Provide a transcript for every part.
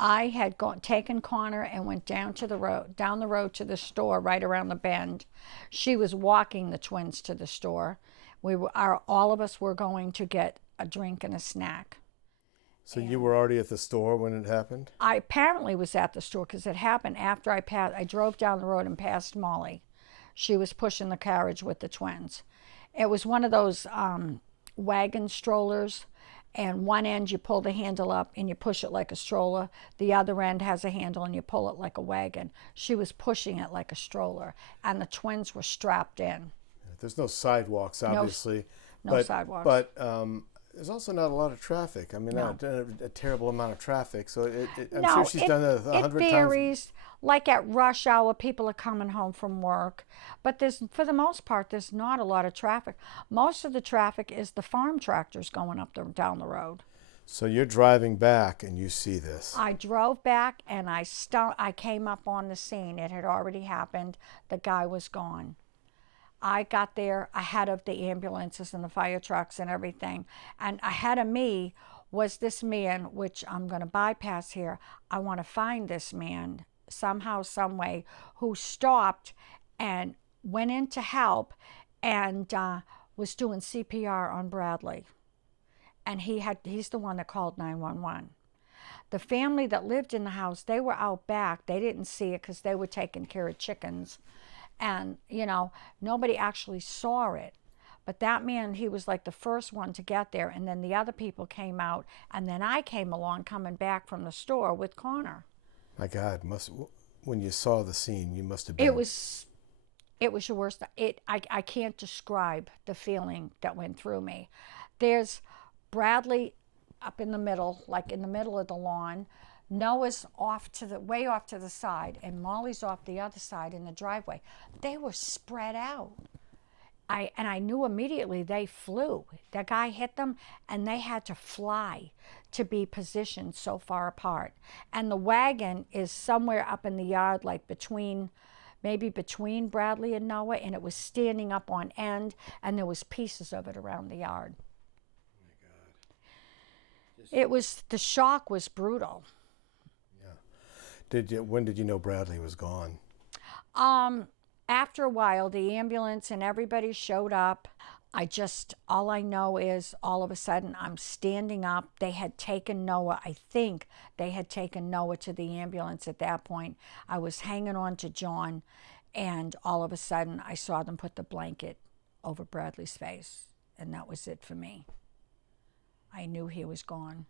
I had taken Connor and went down the road to the store right around the bend. She was walking the twins to the store. All of us were going to get a drink and a snack. So you And were already at the store when it happened? I apparently was at the store because it happened after I passed. I drove down the road and passed Mollie. She was pushing the carriage with the twins. It was one of those wagon strollers, and one end you pull the handle up and you push it like a stroller. The other end has a handle and you pull it like a wagon. She was pushing it like a stroller, and the twins were strapped in. There's no sidewalks, No, obviously, no but sidewalks. but there's also not a lot of traffic. I mean, No. not a terrible amount of traffic. So I'm sure No, she's it done it a it hundred times. varies. Like at rush hour, people are coming home from work, but there's for the most part there's not a lot of traffic. Most of the traffic is the farm tractors going down the road. So you're driving back and you see this. I drove back and I came up on the scene. It had already happened. The guy was gone. I got there ahead of the ambulances and the fire trucks and everything. And ahead of me was this man, which I'm going to bypass here. I want to find this man somehow, some way, who stopped and went in to help and was doing CPR on Bradley. And he's the one that called 911. The family that lived in the house, they were out back. They didn't see it because they were taking care of chickens. And, nobody actually saw it. But that man, he was like the first one to get there. And then the other people came out. And then I came along coming back from the store with Connor. My God, must when you saw the scene, you must have It been. was it was your worst. I can't describe the feeling that went through me. There's Bradley up in the middle, like in the middle of the lawn. Noah's way off to the side, and Mollie's off the other side in the driveway. They were spread out. I knew immediately they flew. The guy hit them, and they had to fly to be positioned so far apart. And the wagon is somewhere up in the yard, like maybe between Bradley and Noah, and it was standing up on end, and there was pieces of it around the yard. The shock was brutal. Yeah. When did you know Bradley was gone? Um, After a while, the ambulance and everybody showed up. All I know is all of a sudden I'm standing up. They had taken Noah, I think they had taken Noah to the ambulance at that point. I was hanging on to John, and all of a sudden I saw them put the blanket over Bradley's face, and that was it for me. I knew he was gone.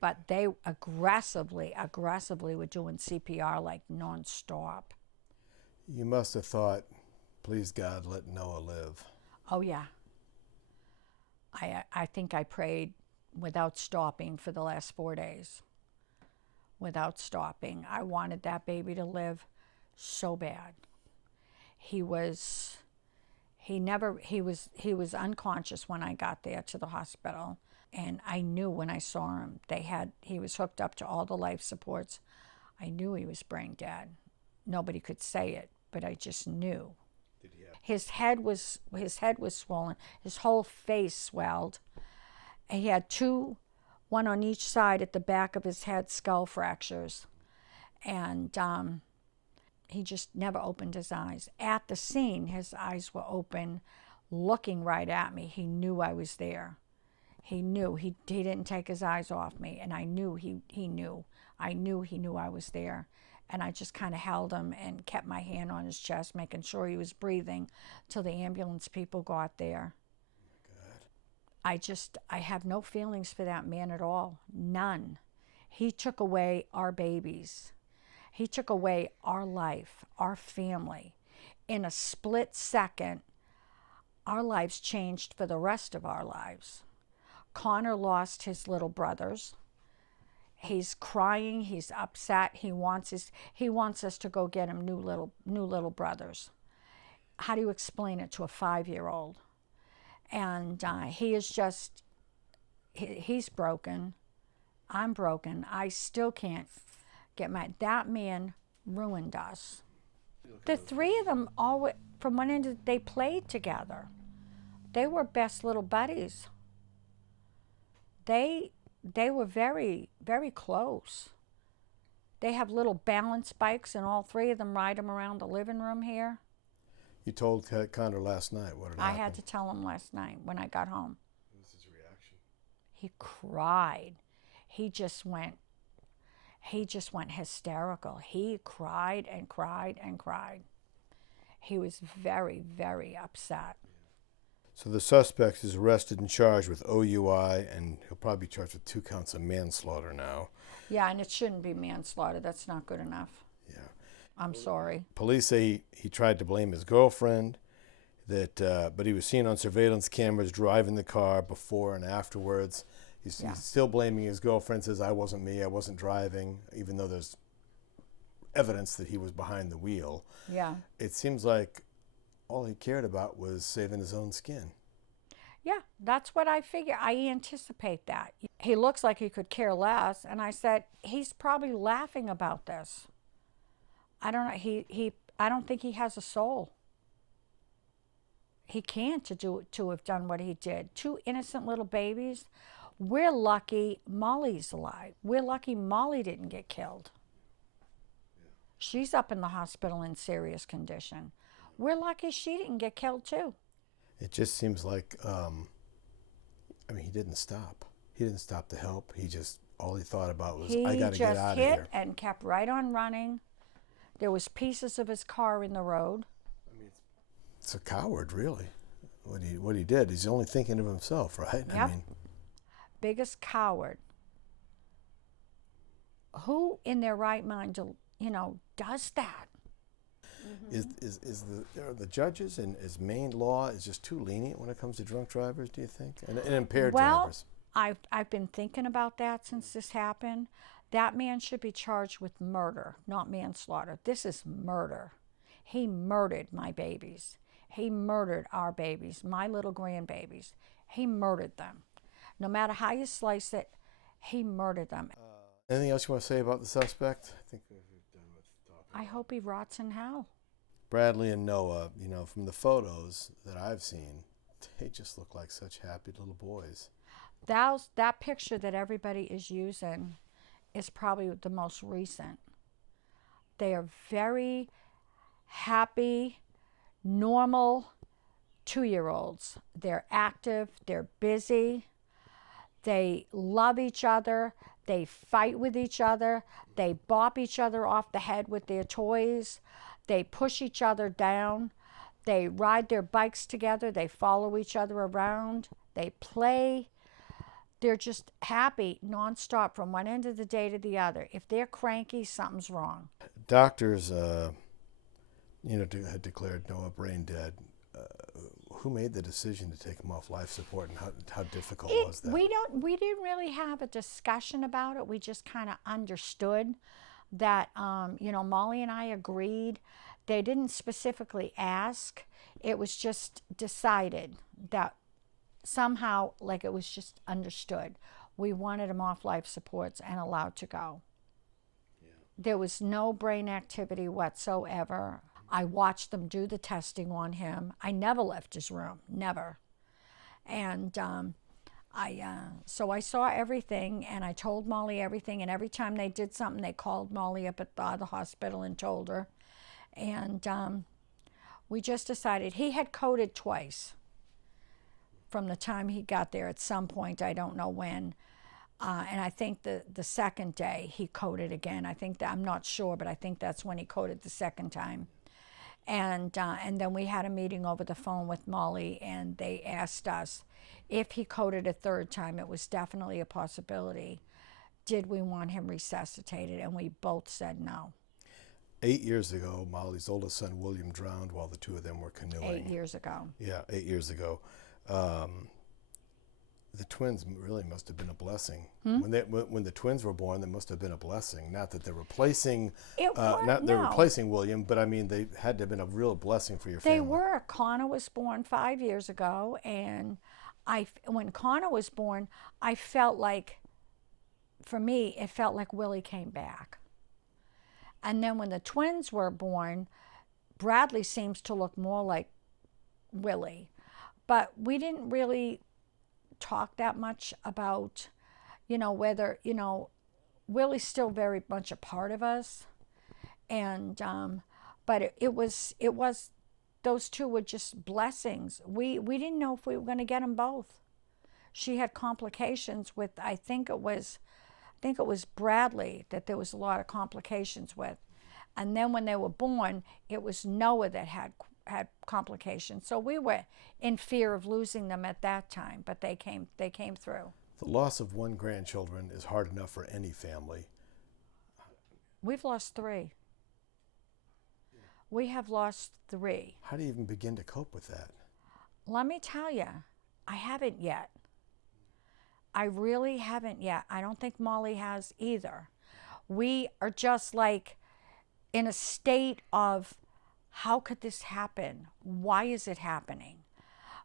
But they aggressively were doing CPR like nonstop. You must have thought, please God, let Noah live. Oh yeah. I think I prayed without stopping for the last 4 days. Without stopping. I wanted that baby to live so bad. He was he was unconscious when I got there to the hospital, and I knew when I saw him he was hooked up to all the life supports. I knew he was brain dead. Nobody could say it, but I just knew. His head was swollen. His whole face swelled. He had one on each side at the back of his head, skull fractures, and he just never opened his eyes. At the scene, his eyes were open, looking right at me. He knew I was there. He knew. He didn't take his eyes off me, and I knew he knew. I knew he knew I was there. And I just kind of held him and kept my hand on his chest, making sure he was breathing till the ambulance people got there. I have no feelings for that man at all. None. He took away our babies. He took away our life, our family. In a split second, our lives changed for the rest of our lives. Connor lost his little brothers. He's crying, he's upset, he wants us to go get him new little brothers. How do you explain it to a 5-year-old? And he's broken. I'm broken. I still can't get mad. That man ruined us. The three of them, always, from one end, they played together. They were best little buddies. They were very, very close. They have little balance bikes, and all three of them ride them around the living room here. You told Connor last night what had I had happened. to tell him last night when I got home. What was his reaction? He cried. He just went he just went hysterical. He cried and cried and cried. He was very, very upset. So the suspect is arrested and charged with OUI, and he'll probably be charged with 2 counts of manslaughter now. Yeah, and it shouldn't be manslaughter. That's not good enough. Yeah. I'm sorry. Police say he tried to blame his girlfriend, but he was seen on surveillance cameras driving the car before and afterwards. He's still blaming his girlfriend, says, I wasn't me, I wasn't driving, even though there's evidence that he was behind the wheel. Yeah. It seems like all he cared about was saving his own skin. Yeah, that's what I figure. I anticipate that. He looks like he could care less, and I said, he's probably laughing about this. I don't know. I don't think he has a soul. He can't to have done what he did. 2 innocent little babies. We're lucky Mollie's alive. We're lucky Mollie didn't get killed. She's up in the hospital in serious condition. We're lucky she didn't get killed too. It just seems like, he didn't stop. He didn't stop to help. All he thought about was, I got to get out of here. He just hit and kept right on running. There was pieces of his car in the road. It's a coward, really. What he did. He's only thinking of himself, right? Yep. Biggest coward. Who in their right mind, does that? Are the judges and is Maine law is just too lenient when it comes to drunk drivers, do you think? And impaired drivers? I've been thinking about that since this happened. That man should be charged with murder, not manslaughter. This is murder. He murdered my babies. He murdered our babies, my little grandbabies. He murdered them. No matter how you slice it, he murdered them. Anything else you want to say about the suspect? I think we're done with talking. I hope he rots in hell. Bradley and Noah, from the photos that I've seen, they just look like such happy little boys. That picture that everybody is using is probably the most recent. They are very happy, normal 2-year-olds. They're active, they're busy, they love each other, they fight with each other, they bop each other off the head with their toys, they push each other down, they ride their bikes together, they follow each other around, they play. They're just happy nonstop from one end of the day to the other. If they're cranky, something's wrong. Doctors, had declared Noah brain dead. Who made the decision to take him off life support, and how difficult was that? We didn't really have a discussion about it. We just kind of understood that, Mollie and I agreed. They didn't specifically ask. It was just decided that somehow, like, it was just understood. We wanted him off life supports and allowed to go. Yeah. There was no brain activity whatsoever. I watched them do the testing on him. I never left his room, never. And so I saw everything, and I told Mollie everything. And every time they did something, they called Mollie up at the hospital and told her. And we just decided he had coded twice from the time he got there at some point, I don't know when. And I think the second day he coded again. I'm not sure, but I think that's when he coded the second time. And then we had a meeting over the phone with Mollie, and they asked us if he coded a third time. It was definitely a possibility. Did we want him resuscitated? And we both said no. 8 years ago, Mollie's oldest son, William, drowned while the two of them were canoeing. 8 years ago. Yeah, 8 years ago. The twins really must have been a blessing. When the twins were born, they must have been a blessing. Not that they're replacing, replacing William, but I mean they had to have been a real blessing for your family. They were. Connor was born 5 years ago, and when Connor was born, I felt like, for me, it felt like Willie came back. And then when the twins were born, Bradley seems to look more like Willie, but we didn't really talk that much about, whether, Willie's still very much a part of us, and but it was those two were just blessings. We didn't know if we were going to get them both. She had complications with, I think it was Bradley that there was a lot of complications with, and then when they were born, it was Noah that had complications. So we were in fear of losing them at that time, but they came through. The loss of one grandchildren is hard enough for any family. We've lost three. We have lost three. How do you even begin to cope with that? Let me tell you, I haven't yet. I really haven't yet. I don't think Mollie has either. We are just like in a state of, how could this happen? Why is it happening?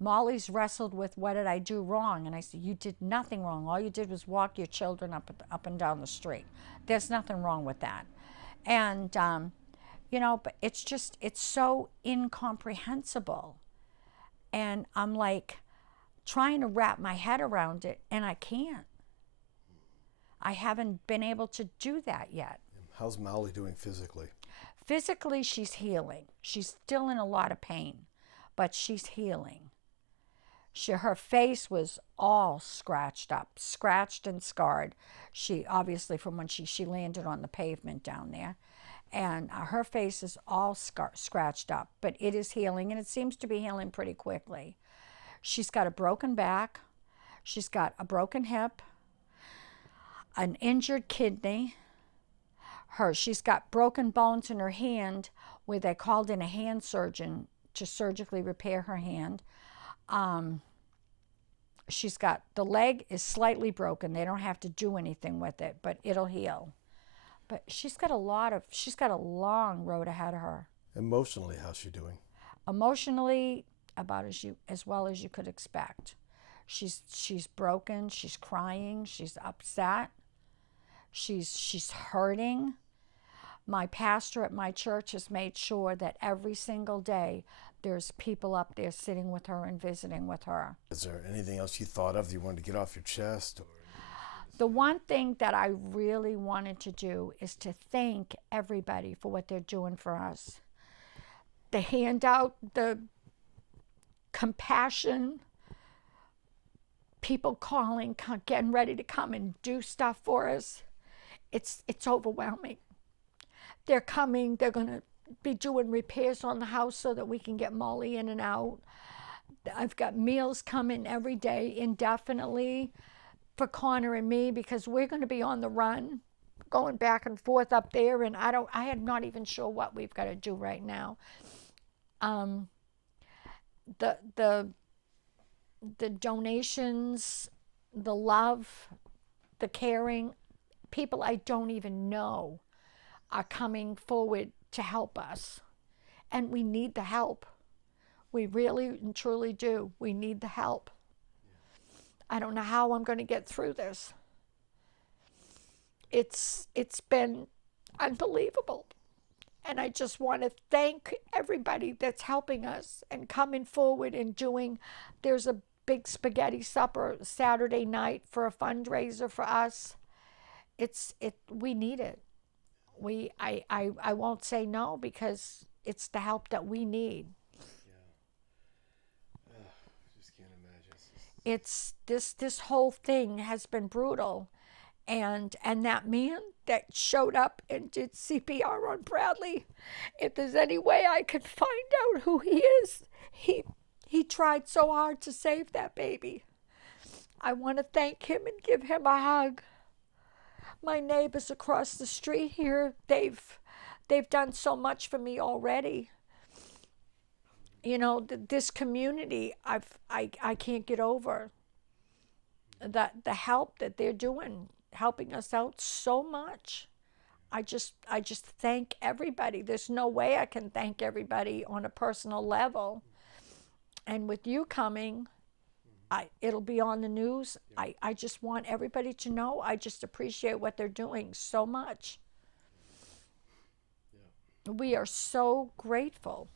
Mollie's wrestled with, what did I do wrong? And I said, you did nothing wrong. All you did was walk your children up and down the street. There's nothing wrong with that. And, but it's so incomprehensible. And I'm like trying to wrap my head around it, and I can't. I haven't been able to do that yet. How's Mollie doing physically? Physically, she's healing. She's still in a lot of pain, but she's healing. Her face was all scratched up, scratched and scarred. She obviously, from when she landed on the pavement down there, and her face is all scratched up, but it is healing, and it seems to be healing pretty quickly. She's got a broken back. She's got a broken hip, an injured kidney. She's got broken bones in her hand, where they called in a hand surgeon to surgically repair her hand. She's got, the leg is slightly broken. They don't have to do anything with it, but it'll heal. But she's got a long road ahead of her. Emotionally, how's she doing? Emotionally, about as well as you could expect. She's broken. She's crying. She's upset. She's hurting. My pastor at my church has made sure that every single day there's people up there sitting with her and visiting with her. Is there anything else you thought of that you wanted to get off your chest? The one thing that I really wanted to do is to thank everybody for what they're doing for us. The handout, the compassion, people calling, getting ready to come and do stuff for us. It's overwhelming. They're coming. They're going to be doing repairs on the house so that we can get Mollie in and out. I've got meals coming every day indefinitely for Connor and me, because we're going to be on the run, going back and forth up there, and I am not even sure what we've got to do right now. The donations, the love, the caring, people I don't even know are coming forward to help us. And we need the help. We really and truly do. We need the help. I don't know how I'm going to get through this. It's been unbelievable. And I just want to thank everybody that's helping us and coming forward and doing. There's a big spaghetti supper Saturday night for a fundraiser for us. We need it. I won't say no, because it's the help that we need. Yeah. Just can't imagine. It's this whole thing has been brutal, and that man that showed up and did CPR on Bradley, if there's any way I can find out who he is, he tried so hard to save that baby. I want to thank him and give him a hug. My neighbors across the street here, they've done so much for me already. This community, I can't get over the help that they're doing, helping us out so much. I just thank everybody. There's no way I can thank everybody on a personal level. And with you coming, it'll be on the news. I just want everybody to know I just appreciate what they're doing so much. We are so grateful.